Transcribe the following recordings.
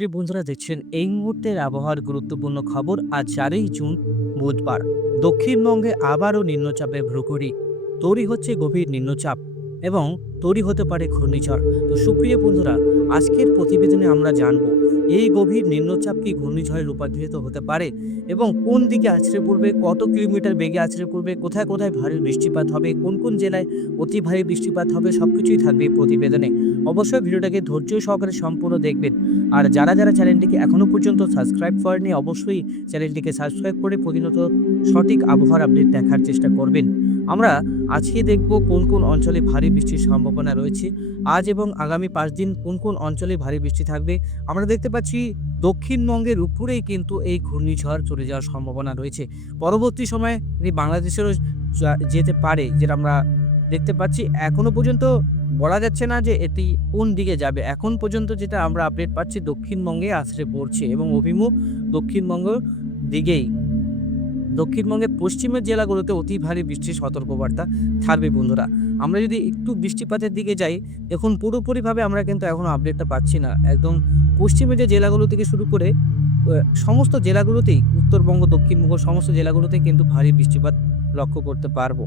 বন্ধুরা, দেখছেন এই মুহূর্তের আবহাওয়ার গুরুত্বপূর্ণ খবর আজ চারই জুন, বুধবার। দক্ষিণবঙ্গে আবারও নিম্নচাপে ভ্রুকুড়ি। তৈরি হচ্ছে গভীর নিম্নচাপ এবং তৈরি হতে পারে ঘূর্ণিঝড়। তো সুপ্রিয় বন্ধুরা, আজকের প্রতিবেদনে আমরা জানব, এই গভীর নিম্নচাপ কি ঘূর্ণিঝড়ে রূপান্তরিত হতে পারে এবং কোন দিকে আছড়ে পড়বে, কত কিলোমিটার বেগে আছড়ে পড়বে, কোথায় কোথায় ভারী বৃষ্টিপাত হবে, কোন কোন জেলায় অতি ভারী বৃষ্টিপাত হবে সব কিছুই থাকবে প্রতিবেদনে। অবশ্যই ভিডিওটাকে ধৈর্য সহকারে সম্পূর্ণ দেখবেন। আর যারা যারা চ্যানেলটিকে এখনও পর্যন্ত সাবস্ক্রাইব করেনি অবশ্যই চ্যানেলটিকে সাবস্ক্রাইব করে প্রতিনিয়ত সঠিক আবহাওয়ার আপডেট দেখার চেষ্টা করবেন। আমরা আজকে দেখব কোন কোন অঞ্চলে ভারী বৃষ্টির সম্ভাবনা রয়েছে। আজ এবং আগামী পাঁচ দিন কোন কোন অঞ্চলে ভারী বৃষ্টি থাকবে? আমরা দেখতে পাচ্ছি দক্ষিণবঙ্গের উপরেই কিন্তু এই ঘূর্ণিঝড় চলে যাওয়ার সম্ভাবনা রয়েছে। পরবর্তী সময়ে বাংলাদেশেরও যেতে পারে, যেটা আমরা দেখতে পাচ্ছি, এখনও পর্যন্ত বলা যাচ্ছে না যে এটি কোন দিকে যাবে। এখন পর্যন্ত যেটা আমরা আপডেট পাচ্ছি, দক্ষিণবঙ্গে আছড়ে পড়ছে এবং অভিমুখ দক্ষিণবঙ্গ দিকেই। দক্ষিণবঙ্গের পশ্চিমের জেলাগুলোতে অতি ভারী বৃষ্টির সতর্কবার্তা থাকবে বন্ধুরা। আমরা যদি একটু বৃষ্টিপাতের দিকে যাই এখন পুরোপুরিভাবে আমরা কিন্তু এখনও আপডেটটা পাচ্ছি না। একদম পশ্চিমের যে জেলাগুলো থেকে শুরু করে সমস্ত জেলাগুলোতেই, উত্তরবঙ্গ, দক্ষিণবঙ্গ, সমস্ত জেলাগুলোতে কিন্তু ভারী বৃষ্টিপাত লক্ষ্য করতে পারব।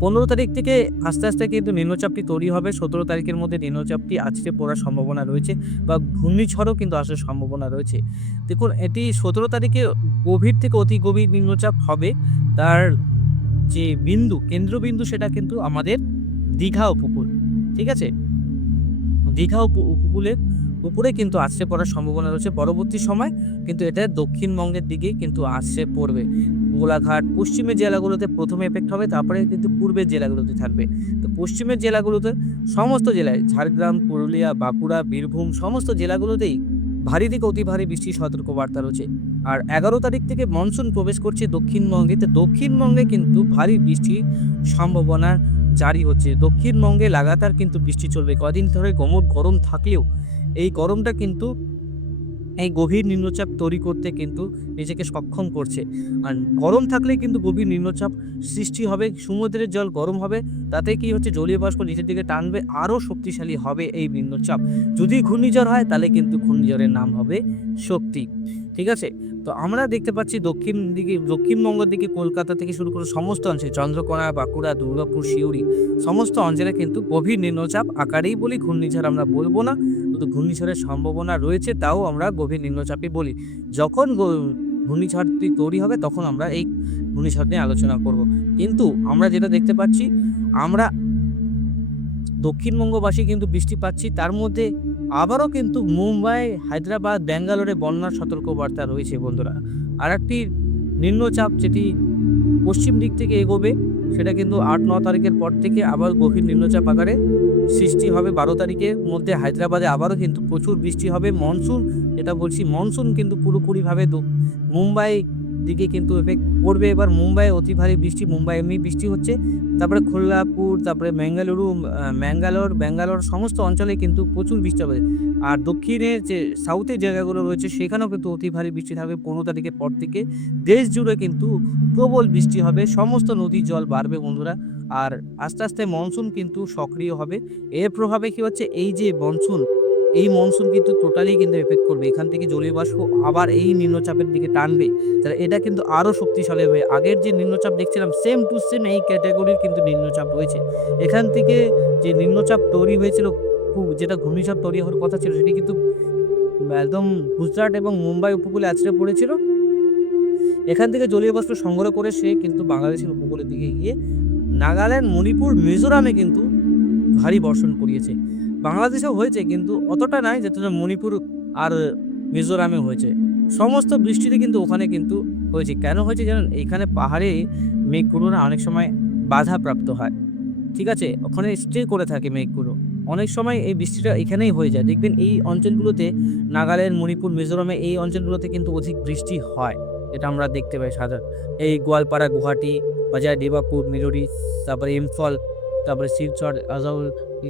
পনেরো তারিখ থেকে আস্তে আস্তে কিন্তু নিম্নচাপটি তৈরি হবে। সতেরো তারিখের মধ্যে নিম্নচাপটি আছড়ে পড়ার সম্ভাবনা রয়েছে বা ঘূর্ণিঝড়ও কিন্তু আসার সম্ভাবনা রয়েছে। দেখুন, এটি সতেরো তারিখে গভীর থেকে অতি গভীর নিম্নচাপ হবে। তার যে বিন্দু, কেন্দ্রবিন্দু সেটা কিন্তু আমাদের দীঘা উপকূল, ঠিক আছে? দীঘা উপ- উপকূলের উপরে কিন্তু আছড়ে পড়ার সম্ভাবনা রয়েছে। পরবর্তী সময় কিন্তু এটা দক্ষিণবঙ্গের দিকে কিন্তু আছড়ে পড়বে। গোলাঘাট, পশ্চিমের জেলাগুলোতে প্রথমে এফেক্ট হবে, তারপরে কিন্তু পূর্বের জেলাগুলোতে থাকবে। তো পশ্চিমের জেলাগুলোতে সমস্ত জেলায়, ঝাড়গ্রাম, পুরুলিয়া, বাঁকুড়া, বীরভূম, সমস্ত জেলাগুলোতেই ভারী থেকে অতি ভারী বৃষ্টির সতর্কবার্তা রয়েছে। আর এগারো তারিখ থেকে মনসুন প্রবেশ করছে দক্ষিণবঙ্গে। তো দক্ষিণবঙ্গে কিন্তু ভারী বৃষ্টির সম্ভাবনা জারি হচ্ছে। দক্ষিণবঙ্গে লাগাতার কিন্তু বৃষ্টি চলবে। কদিন ধরে গমট গরম থাকলেও এই গরমটা কিন্তু এই গভীর নিম্নচাপ তৈরি করতে কিন্তু নিজেকে সক্ষম করছে। আর গরম থাকলে কিন্তু গভীর নিম্নচাপ সৃষ্টি হবে, সমুদ্রের জল গরম হবে, তাতে কি হচ্ছে জলীয় বাষ্প নিচের দিকে টানবে, আরও শক্তিশালী হবে এই নিম্নচাপ। যদি ঘূর্ণিঝড় হয়, তাহলে কিন্তু ঘূর্ণিঝড়ের নাম হবে শক্তি। ঠিক আছে? তো আমরা দেখতে পাচ্ছি দক্ষিণ দিকে দক্ষিণবঙ্গের দিকে কলকাতা থেকে শুরু করে সমস্ত অঞ্চলে, চন্দ্রকোনা, বাঁকুড়া, দুর্গাপুর শিউরি সমস্ত অঞ্চলে কিন্তু গভীর নিম্নচাপ আকারেই বলি, ঘূর্ণিঝড় আমরা বলব না, কিন্তু ঘূর্ণিঝড়ের সম্ভাবনা রয়েছে, তাও আমরা গভীর নিম্নচাপই বলি। যখন ঘূর্ণিঝড়টি তৈরি হবে, তখন আমরা এই ঘূর্ণিঝড় নিয়ে আলোচনা করব। কিন্তু আমরা যেটা দেখতে পাচ্ছি, আমরা দক্ষিণবঙ্গবাসী কিন্তু বৃষ্টি পাচ্ছি, তার মধ্যে আবারও কিন্তু মুম্বাই, হায়দ্রাবাদ, ব্যাঙ্গালোরে বন্যার সতর্কবার্তা রয়েছে বন্ধুরা। আর একটি নিম্নচাপ যেটি পশ্চিম দিক থেকে এগোবে, সেটা কিন্তু আট, ন তারিখের পর থেকে আবার গভীর নিম্নচাপ আকারে সৃষ্টি হবে। বারো তারিখের মধ্যে হায়দ্রাবাদে আবারও কিন্তু প্রচুর বৃষ্টি হবে। মনসুন, যেটা বলছি মনসুন কিন্তু পুরোপুরিভাবে মুম্বাই দিকে কিন্তু এফেক্ট পড়বে। এবার মুম্বাই, অতি ভারী বৃষ্টি, মুম্বাই এমনি বৃষ্টি হচ্ছে। তারপরে খোল্লাপুর, তারপরে ম্যাঙ্গালুরু ম্যাঙ্গালোর, ব্যাঙ্গালোর সমস্ত অঞ্চলে কিন্তু প্রচুর বৃষ্টি হবে। আর দক্ষিণে যে সাউথের জায়গাগুলো রয়েছে, সেখানেও কিন্তু অতি ভারী বৃষ্টি থাকবে পনেরো তারিখের পর থেকে। দেশ জুড়ে কিন্তু প্রবল বৃষ্টি হবে, সমস্ত নদীর জল বাড়বে বন্ধুরা। আর আস্তে আস্তে মনসুন কিন্তু সক্রিয় হবে। এর প্রভাবে কি হচ্ছে, এই যে মনসুন এই মনসুন কিন্তু টোটালি কিন্তু এফেক্ট করবে। এখান থেকে জলীয় বাষ্প আবার এই নিম্নচাপের দিকে টানবে। তাহলে এটা কিন্তু আরও শক্তিশালী হবে। আগের যে নিম্নচাপ দেখছিলাম সেম টু সেম এই ক্যাটাগরির কিন্তু নিম্নচাপ রয়েছে। এখান থেকে যে নিম্নচাপ তৈরি হয়েছিল খুব যেটা ঘূর্ণিঝড় তৈরি হওয়ার কথা ছিল, সেটি কিন্তু একদম গুজরাট এবং মুম্বাই উপকূলে আছড়ে পড়েছিল। এখান থেকে জলীয় বাষ্প সংগ্রহ করে সে কিন্তু বাংলাদেশের উপকূলের দিকে গিয়ে নাগাল্যান্ড, মণিপুর, মিজোরামে কিন্তু ভারী বর্ষণ করিয়েছে। বাংলাদেশেও হয়েছে, কিন্তু অতটা নাই যতটা মণিপুর আর মিজোরামে হয়েছে। সমস্ত বৃষ্টিতে কিন্তু ওখানে কিন্তু হয়েছে। কেন হয়েছে জানেন? এইখানে পাহাড়ে মেঘগুলো না অনেক সময় বাধাপ্রাপ্ত হয়। ঠিক আছে? ওখানে স্টে করে থাকে মেঘগুলো। অনেক সময় এই বৃষ্টিটা এখানেই হয়ে যায়। দেখবেন এই অঞ্চলগুলোতে, নাগাল্যান্ড, মণিপুর, মিজোরামে এই অঞ্চলগুলোতে কিন্তু অধিক বৃষ্টি হয়। এটা আমরা দেখতে পাই সাধারণ। এই গোয়ালপাড়া, গুয়াহাটি বাজার দেবাপুর, মিররি, তারপরে ইম্ফল তারপরে শিলচর আজাউল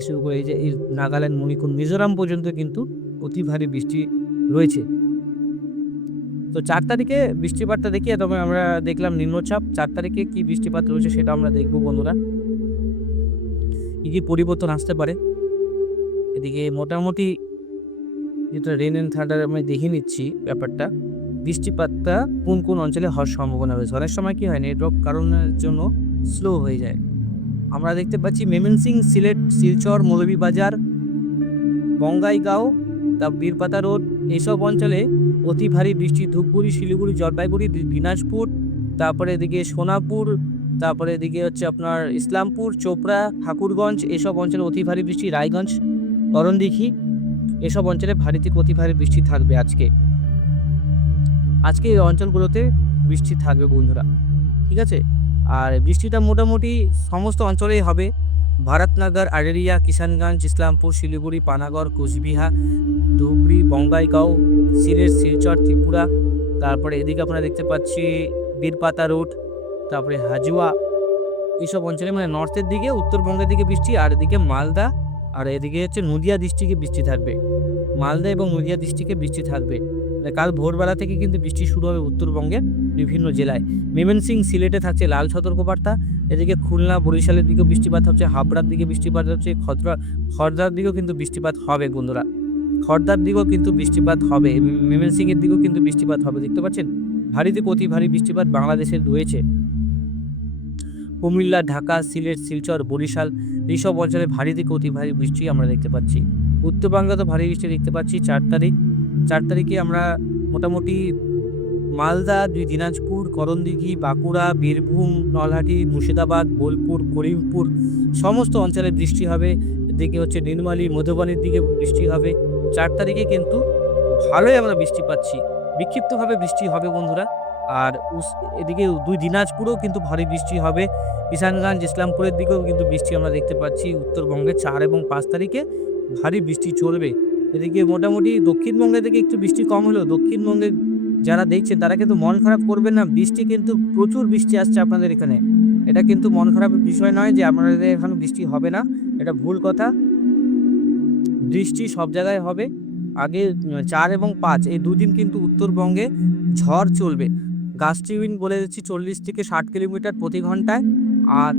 শুরু করে এই যে নাগাল্যান্ড মণিপুর মিজোরাম পর্যন্ত কিন্তু অতি ভারী বৃষ্টি রয়েছে। তো চার তারিখে বৃষ্টিপাতটা দেখি তবে আমরা দেখলাম নিম্নচাপ। চার তারিখে কি বৃষ্টিপাত রয়েছে সেটা আমরা দেখব বন্ধুরা। কী কী পরিবর্তন আসতে পারে? এদিকে মোটামুটি যেটা রেন অ্যান্ড থান্ডার আমি দেখে নিচ্ছি ব্যাপারটা, বৃষ্টিপাতটা কোন কোন অঞ্চলে হওয়ার সম্ভাবনা রয়েছে। অনেক সময় কি হয় নেটওয়ার্ক কারণের জন্য স্লো হয়ে যায়। আমরা দেখতে পাচ্ছি মেমেনসিং সিলেট শিলচর মৌলভীবাজার বঙ্গাইগাঁও, তা বীরপাতা রোড এইসব অঞ্চলে অতি ভারী বৃষ্টি, ধূপগুড়ি, শিলিগুড়ি, জলপাইগুড়ি দিনাজপুর, তারপরে এদিকে সোনাপুর, তারপরে এদিকে হচ্ছে আপনার ইসলামপুর, চোপড়া, ঠাকুরগঞ্জ, এসব অঞ্চলে অতি ভারী বৃষ্টি, রায়গঞ্জ করণদিঘি এসব অঞ্চলে ভারী থেকে অতি ভারী বৃষ্টি থাকবে আজকে। আজকে এই অঞ্চলগুলোতে বৃষ্টি থাকবে বন্ধুরা, ঠিক আছে? আর বৃষ্টিটা মোটামুটি সমস্ত অঞ্চলেই হবে। ভারতনগর আরেরিয়া কিষানগঞ্জ, ইসলামপুর, শিলিগুড়ি, পানাগড়, কোচবিহার, ধুবড়ি, বঙ্গাইগাঁও, সিলেট, শিলচর, ত্রিপুরা, তারপরে এদিকে আপনারা দেখতে পাচ্ছি বীরপাতা রোড, তারপরে হাজুয়া, এইসব অঞ্চলে মানে নর্থের দিকে, উত্তরবঙ্গের দিকে বৃষ্টি, আর এদিকে মালদা, আর এদিকে হচ্ছে নদিয়া ডিস্ট্রিক্টে বৃষ্টি থাকবে। মালদা এবং নদিয়া ডিস্ট্রিক্টে বৃষ্টি থাকবে। কাল ভোরবেলা থেকে কিন্তু বৃষ্টি শুরু হবে উত্তরবঙ্গের বিভিন্ন জেলায়। ময়মনসিং সিলেটে থাকছে লাল সতর্কবার্তা, এদিকে খুলনা, বরিশালের দিকেও বৃষ্টিপাত হচ্ছে, হাবড়ার দিকে বৃষ্টিপাত হচ্ছে, খদরা খর্দার দিকেও কিন্তু বৃষ্টিপাত হবে বন্ধুরা। খর্দার দিকেও কিন্তু বৃষ্টিপাত হবে ময়মনসিংহের দিকেও কিন্তু বৃষ্টিপাত হবে, দেখতে পাচ্ছেন? ভারী থেকে অতি ভারী বৃষ্টিপাত বাংলাদেশের রয়েছে। কুমিল্লা, ঢাকা, সিলেট, শিলচর, বরিশাল, এইসব অঞ্চলে ভারী থেকে অতি ভারী বৃষ্টি আমরা দেখতে পাচ্ছি। উত্তরবঙ্গে তো ভারী বৃষ্টি দেখতে পাচ্ছি, চার তারিখ। চার তারিখে আমরা মোটামুটি মালদা, দুই দিনাজপুর, করণদিঘি, বাঁকুড়া, বীরভূম, নলহাটি, মুর্শিদাবাদ, বোলপুর, করিমপুর সমস্ত অঞ্চলে বৃষ্টি হবে। এদিকে হচ্ছে নির্মালি মধুবানির দিকে বৃষ্টি হবে। চার তারিখে কিন্তু ভালোই আমরা বৃষ্টি পাচ্ছি। বিক্ষিপ্তভাবে বৃষ্টি হবে বন্ধুরা। আর এদিকে দুই দিনাজপুরেও কিন্তু ভারী বৃষ্টি হবে। কিষানগঞ্জ, ইসলামপুরের দিকেও কিন্তু বৃষ্টি আমরা দেখতে পাচ্ছি। উত্তরবঙ্গে চার এবং পাঁচ তারিখে ভারী বৃষ্টি চলবে। এদিকে মোটামুটি দক্ষিণবঙ্গে থেকে একটু বৃষ্টি কম হলেও দক্ষিণবঙ্গে যারা দেখছে, তারা কিন্তু মন খারাপ করবেন না। বৃষ্টি কিন্তু প্রচুর বৃষ্টি আসছে আপনাদের এখানে। এটা কিন্তু মন খারাপের বিষয় নয় যে আপনাদের এখানে বৃষ্টি হবে না। এটা ভুল কথা। বৃষ্টি সব জায়গায় হবে। আগে চার এবং পাঁচ, এই দুদিন কিন্তু উত্তরবঙ্গে ঝড় চলবে। গাছটি উইন বলে দিচ্ছি চল্লিশ থেকে ষাট কিলোমিটার প্রতি ঘন্টায়। আর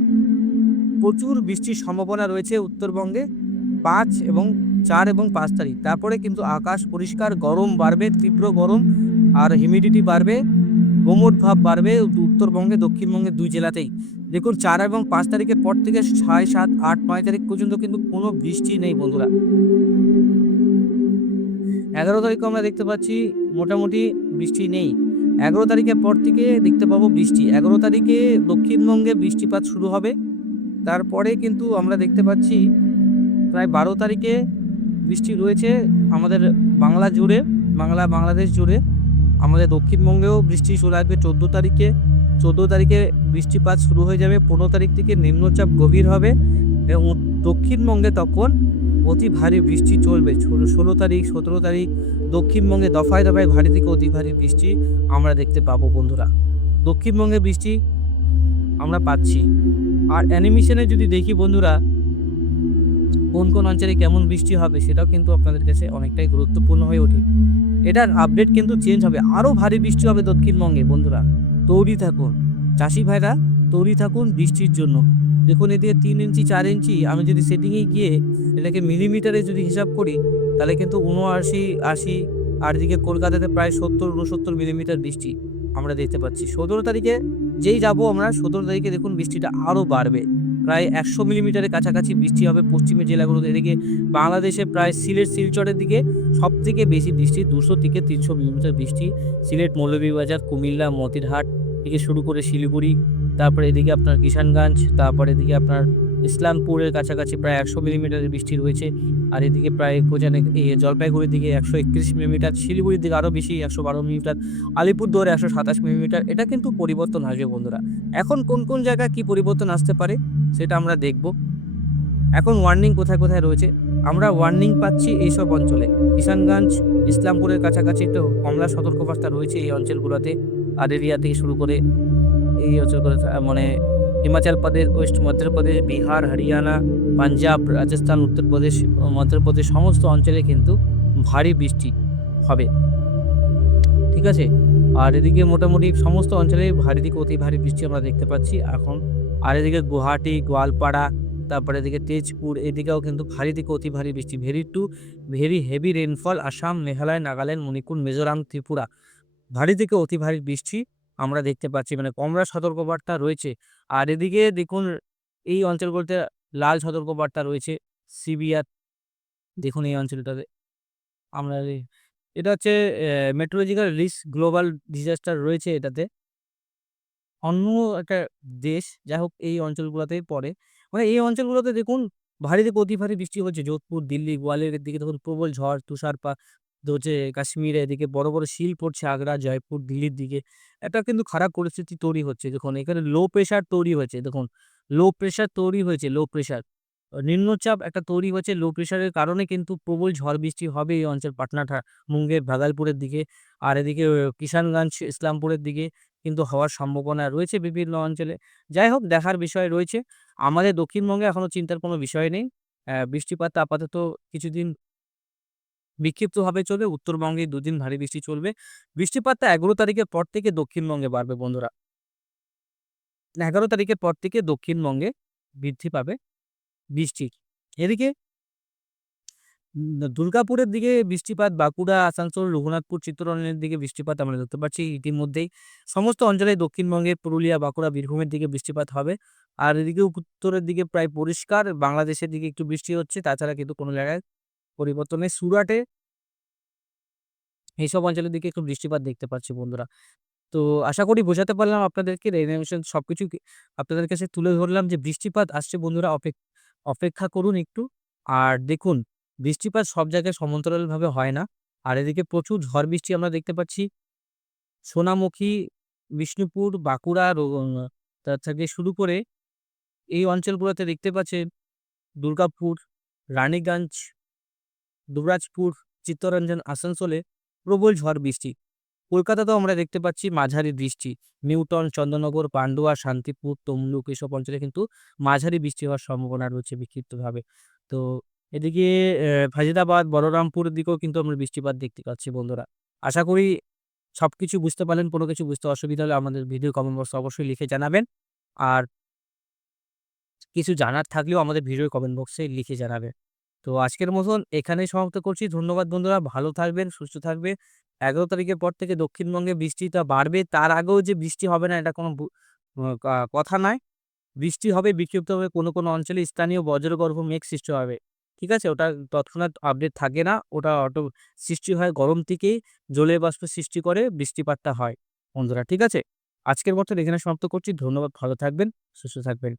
প্রচুর বৃষ্টির সম্ভাবনা রয়েছে উত্তরবঙ্গে। পাঁচ এবং চার এবং পাঁচ তারিখ। তারপরে কিন্তু আকাশ পরিষ্কার, গরম বাড়বে, তীব্র গরম আর হিউমিডিটি বাড়বে, গোমট ভাব বাড়বে উত্তরবঙ্গে দক্ষিণবঙ্গে দুই জেলাতেই। দেখুন, চার এবং পাঁচ তারিখের পর থেকে ছয়, সাত, আট, নয় তারিখ পর্যন্ত কিন্তু কোনো বৃষ্টি নেই বন্ধুরা। এগারো তারিখে আমরা দেখতে পাচ্ছি মোটামুটি বৃষ্টি নেই। এগারো তারিখের পর থেকে দেখতে পাবো বৃষ্টি। এগারো তারিখে দক্ষিণবঙ্গে বৃষ্টিপাত শুরু হবে। তারপরে কিন্তু আমরা দেখতে পাচ্ছি প্রায় বারো তারিখে বৃষ্টি রয়েছে, আমাদের বাংলা জুড়ে, বাংলা, বাংলাদেশ জুড়ে। আমাদের দক্ষিণবঙ্গেও বৃষ্টি চলে আসবে চোদ্দ তারিখে। চোদ্দ তারিখে বৃষ্টিপাত শুরু হয়ে যাবে, পনেরো তারিখ থেকে নিম্নচাপ গভীর হবে। এবং দক্ষিণবঙ্গে তখন অতি ভারী বৃষ্টি চলবে। ষোলো ষোলো তারিখ, সতেরো তারিখ, দক্ষিণবঙ্গে দফায় দফায় ভারী থেকে অতি ভারী বৃষ্টি আমরা দেখতে পাবো বন্ধুরা। দক্ষিণবঙ্গে বৃষ্টি আমরা পাচ্ছি। আর অ্যানিমেশনে যদি দেখি বন্ধুরা কোন কোন অঞ্চলে কেমন বৃষ্টি হবে সেটাও কিন্তু আপনাদের কাছে অনেকটাই গুরুত্বপূর্ণ হয়ে ওঠে। এটার আপডেট কিন্তু চেঞ্জ হবে। আরও ভারী বৃষ্টি হবে দক্ষিণবঙ্গে, বন্ধুরা। তৈরি থাকুন। চাষি ভাইরা, তৈরি থাকুন বৃষ্টির জন্য। দেখুন, এদিকে তিন ইঞ্চি, চার ইঞ্চি, আমি যদি সেটিংয়ে গিয়ে এটাকে মিলিমিটারে যদি হিসাব করি, তাহলে কিন্তু উনআশি, আশি, আর এদিকে কলকাতাতে প্রায় সত্তর উনসত্তর মিলিমিটার বৃষ্টি আমরা দেখতে পাচ্ছি। সতেরো তারিখে যেই যাব আমরা, সতেরো তারিখে দেখুন বৃষ্টিটা আরও বাড়বে। প্রায় একশো মিলিমিটারের কাছাকাছি বৃষ্টি হবে পশ্চিমের জেলাগুলোতে। এদিকে বাংলাদেশে প্রায় সিলেট, শিলচরের দিকে সব থেকে বেশি বৃষ্টি, দুশো থেকে তিনশো মিলিমিটার বৃষ্টি। সিলেট, মৌলভীবাজার, কুমিল্লা, মতিরহাট থেকে শুরু করে শিলিগুড়ি, তারপরে এদিকে আপনার কিষানগঞ্জ, তারপরে এদিকে আপনার ইসলামপুরের কাছাকাছি প্রায় একশো মিলিমিটারের বৃষ্টি রয়েছে। আর এদিকে প্রায় কোজানে এই জলপাইগুড়ির দিকে একশো একত্রিশ মিলিমিটার, শিলিগুড়ির দিকে আরও বেশি একশো বারো মিলিমিটার, আলিপুরদুয়ারে একশো সাতাশ মিলিমিটার। এটা কিন্তু পরিবর্তন আসবে বন্ধুরা। এখন কোন কোন জায়গায় কী পরিবর্তন আসতে পারে সেটা আমরা দেখব। এখন ওয়ার্নিং কোথায় কোথায় রয়েছে? আমরা ওয়ার্নিং পাচ্ছি এইসব অঞ্চলে। কিষানগঞ্জ, ইসলামপুরের কাছাকাছি একটু কমলা সতর্কবার্তা রয়েছে এই অঞ্চলগুলোতে। আর এরিয়া থেকে শুরু করে এই অঞ্চলগুলো মানে হিমাচল প্রদেশ ওয়েস্ট মধ্যপ্রদেশ বিহার হরিয়ানা পাঞ্জাব রাজস্থান উত্তরপ্রদেশ মধ্যপ্রদেশ সমস্ত অঞ্চলে কিন্তু ভারী বৃষ্টি হবে। ঠিক আছে? আর এদিকে মোটামুটি সমস্ত অঞ্চলে ভারী দিকে অতি ভারী বৃষ্টি আমরা দেখতে পাচ্ছি। এখন আর এদিকে গুয়াহাটি, গোয়ালপাড়া, তারপরে এদিকে তেজপুর, এদিকেও কিন্তু ভারী থেকে অতি ভারী বৃষ্টি। Very to very heavy rainfall Assam Meghalaya Nagaland Manipur Mizoram Tripura ভারী থেকে অতি ভারী বৃষ্টি আমরা দেখতে পাচ্ছি। মানে কমলা সতর্কবার্তা রয়েছে। আর এদিকে দেখুন, এই অঞ্চলগুলোতে লাল সতর্কবার্তা রয়েছে। সিবিআর, দেখুন এই অঞ্চলটাতে। আমরা এটা হচ্ছে মেট্রোলজিক্যাল রিস্ক গ্লোবাল ডিজাস্টার রয়েছে এটাতে। অন্য একটা দেশ, যাই হোক, এই অঞ্চলগুলোতেই পড়ে। মানে এই অঞ্চলগুলোতে দেখুন, ভারী থেকে অতি ভারী বৃষ্টি হচ্ছে। যোধপুর, দিল্লি গোয়ালিয়রের দিকে দেখুন, প্রবল ঝড়, তুষারপাত, হচ্ছে কাশ্মীরে এদিকে বড় বড় শিল পড়ছে, আগ্রা, জয়পুর, দিল্লির দিকে। এটা কিন্তু খারাপ পরিস্থিতি তৈরি হচ্ছে। দেখুন, এখানে লো প্রেশার তৈরি হয়েছে। দেখুন লো প্রেশার তৈরি হয়েছে লো প্রেশার নিম্নচাপ একটা তৈরি হয়েছে লো প্রেশারের কারণে কিন্তু প্রবল ঝড় বৃষ্টি হবে এই অঞ্চল পাটনাঠা মুঙ্গের, ভাগালপুরের দিকে। আর এদিকে কিষানগঞ্জ, ইসলামপুরের দিকে কিন্তু হওয়ার সম্ভাবনা রয়েছে বিভিন্ন অঞ্চলে। যাই হোক, দেখার বিষয় রয়েছে। আমাদের দক্ষিণবঙ্গে এখনও চিন্তার কোনো বিষয় নেই। বৃষ্টিপাত আপাতত কিছুদিন বিক্ষিপ্তভাবে চলবে, উত্তরবঙ্গে দুদিন ভারী বৃষ্টি চলবে। বৃষ্টিপাতটা এগারো তারিখের পর থেকে দক্ষিণবঙ্গে বাড়বে বন্ধুরা। এগারো তারিখের পর থেকে দক্ষিণবঙ্গে বৃদ্ধি পাবে বৃষ্টি। এদিকে দুর্গাপুরের দিকে বৃষ্টিপাত, বাঁকুড়া, আসানসোল, রঘুনাথপুর, চিত্তরঞ্জনের দিকে বৃষ্টিপাত আমরা দেখতে পাচ্ছি ইতিমধ্যেই। সমস্ত অঞ্চলে দক্ষিণবঙ্গে পুরুলিয়া, বাঁকুড়া, বীরভূমের দিকে বৃষ্টিপাত হবে। আর এদিকে উত্তরের দিকে প্রায় পরিষ্কার, বাংলাদেশের দিকে একটু বৃষ্টি হচ্ছে, তাছাড়া কিন্তু কোনো জায়গায় পরিবর্তন সুরাটে এইসব অঞ্চলের দিকে একটু বৃষ্টিপাত দেখতে পাচ্ছি বন্ধুরা। তো আশা করি বোঝাতে পারলাম আপনাদেরকে রেনিমেশন সব কিছু আপনাদের কাছে তুলে ধরলাম যে বৃষ্টিপাত আসছে বন্ধুরা, অপেক- অপেক্ষা করুন একটু। আর দেখুন, বৃষ্টিপাত সব জায়গায় সমান্তরালভাবে হয় না। আর এদিকে প্রচুর ঝড় বৃষ্টি আমরা দেখতে পাচ্ছি। সোনামুখী, বিষ্ণুপুর, বাঁকুড়া, রো- তা থেকে শুরু করে এই অঞ্চলগুলোতে দেখতে পাচ্ছেন, দুর্গাপুর, রানীগঞ্জ দুবরাজপুর, চিত্তরঞ্জন, আসানসোলে প্রবল ঝড় বৃষ্টি। কলকাতাতেও আমরা দেখতে পাচ্ছি মাঝারি বৃষ্টি। নিউটন, চন্দ্রনগর, পান্ডুয়া, শান্তিপুর, তমলুক এসব অঞ্চলে কিন্তু মাঝারি বৃষ্টি হওয়ার সম্ভাবনা রয়েছে বিক্ষিপ্তভাবে। তো এদিকে ফাজিদাবাদ বলরামপুরের দিকেও কিন্তু আমরা বৃষ্টিপাত দেখতে পাচ্ছি বন্ধুরা। আশা করি সবকিছু বুঝতে পারলেন, কোনো কিছু বুঝতে অসুবিধা হলে আমাদের ভিডিও কমেন্ট বক্সে অবশ্যই লিখে জানাবেন। আর কিছু জানার থাকলেও আমাদের ভিডিও কমেন্ট বক্সে লিখে জানাবেন। তো আজকের মতন এখানেই সমাপ্ত করছি। ধন্যবাদ বন্ধুরা, ভালো থাকবেন, সুস্থ থাকবে এগারো তারিখের পর থেকে দক্ষিণবঙ্গে বৃষ্টিটা বাড়বে। তার আগেও যে বৃষ্টি হবে না, এটা কোনো কথা নয়। বৃষ্টি হবে, বিক্ষিপ্ত হবে, কোনো কোনো অঞ্চলে স্থানীয় বজ্রগর্ভ মেঘ সৃষ্টি হবে। ঠিক আছে? ওটা তৎক্ষণাৎ আপডেট থাকে না। ওটা অটো সৃষ্টি হয় গরম থেকেই জলীয় বাষ্প সৃষ্টি করে বৃষ্টিপাতটা হয় বন্ধুরা। ঠিক আছে? আজকের মতন এখানে সমাপ্ত করছি। ধন্যবাদ, ভালো থাকবেন, সুস্থ থাকবেন।